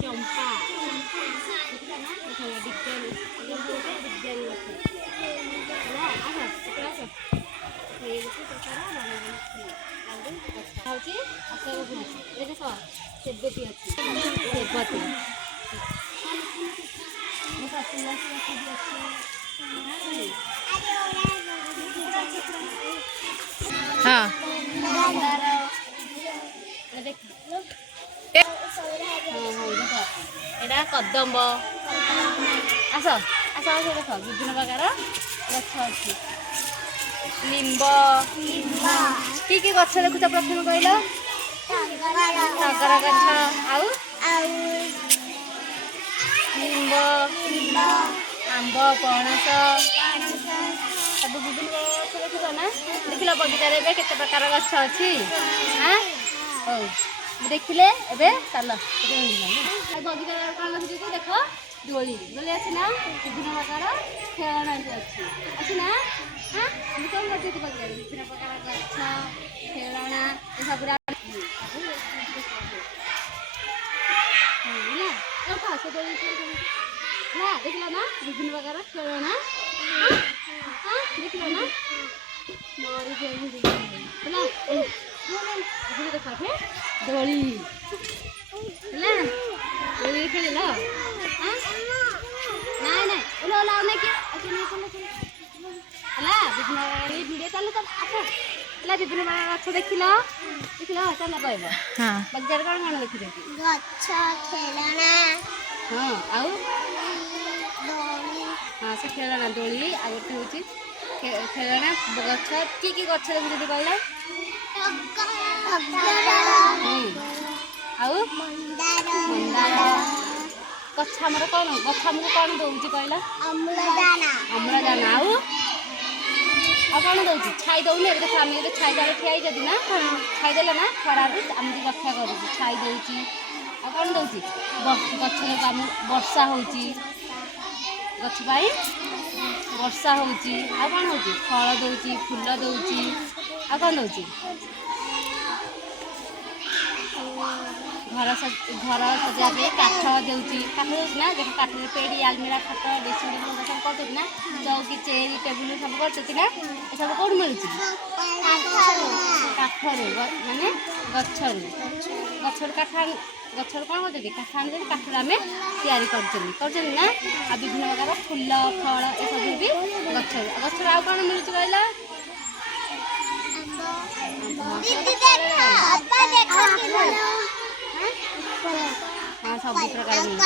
चंपा हाँ एटा कदम्ब आस आस आस देख विभिन्न प्रकार गछ अच्छी लिंब कि गछ देखुच प्रथम कहल टगर गछ आउ लिंब आंब पणस सब विभिन्न गछ देखुच ना देखिल बगीचार के प्रकार गछ अच्छी हाँ हौ देखिले एबे चल बगीचा कौन लगे देख दोली दोली अच्छी ना विभिन्न प्रकार खेलना अच्छी ना हाँ कौन कर बगीचा विभिन्न प्रकार गछ खेलना सब ना देख ना विभिन्न प्रकार खेलना देख ना दोली दोली खेल ना भिडियो चल विभिन्न गछ देख चल कह बगीचार कौन कौन देखी हाँ आउ हाँ से खेलना दोली आ गए हूँ खेलना गछ कि गछ देखुଛନ୍ତି कहला आउ मंदार गछ हमर कौन गछ हमको कौन दौची कहला अम्लजान आउ कौन दौची छाई दौनी ए देख आम छाईदार ठिया जदि ना छाईदेले ना खरार आम रक्षा कर छाई दौची आ कौन दौची गछ आम वर्षा होची गछ पाई वर्षा होची आ कौन होची फल दौची फूल दौची आ कौन दौची घर सजा पे काठ दौची काठ दौची ना देख काठ पेड़ी आलमीरा खट ड्रेसिंग टेबल सब कर ना चौकी चेयर टेबुल सब कर ना ये सब कौन मिलूँ काठ माने गचर काठ गचर कौन कर काठ आने काठ आम तैयारी कर ना आ विभिन्न प्रकार फूल फल ये सब भी गचर गचर आ कौन मिलूँ कहला हाँ सब प्रकार मिलूँ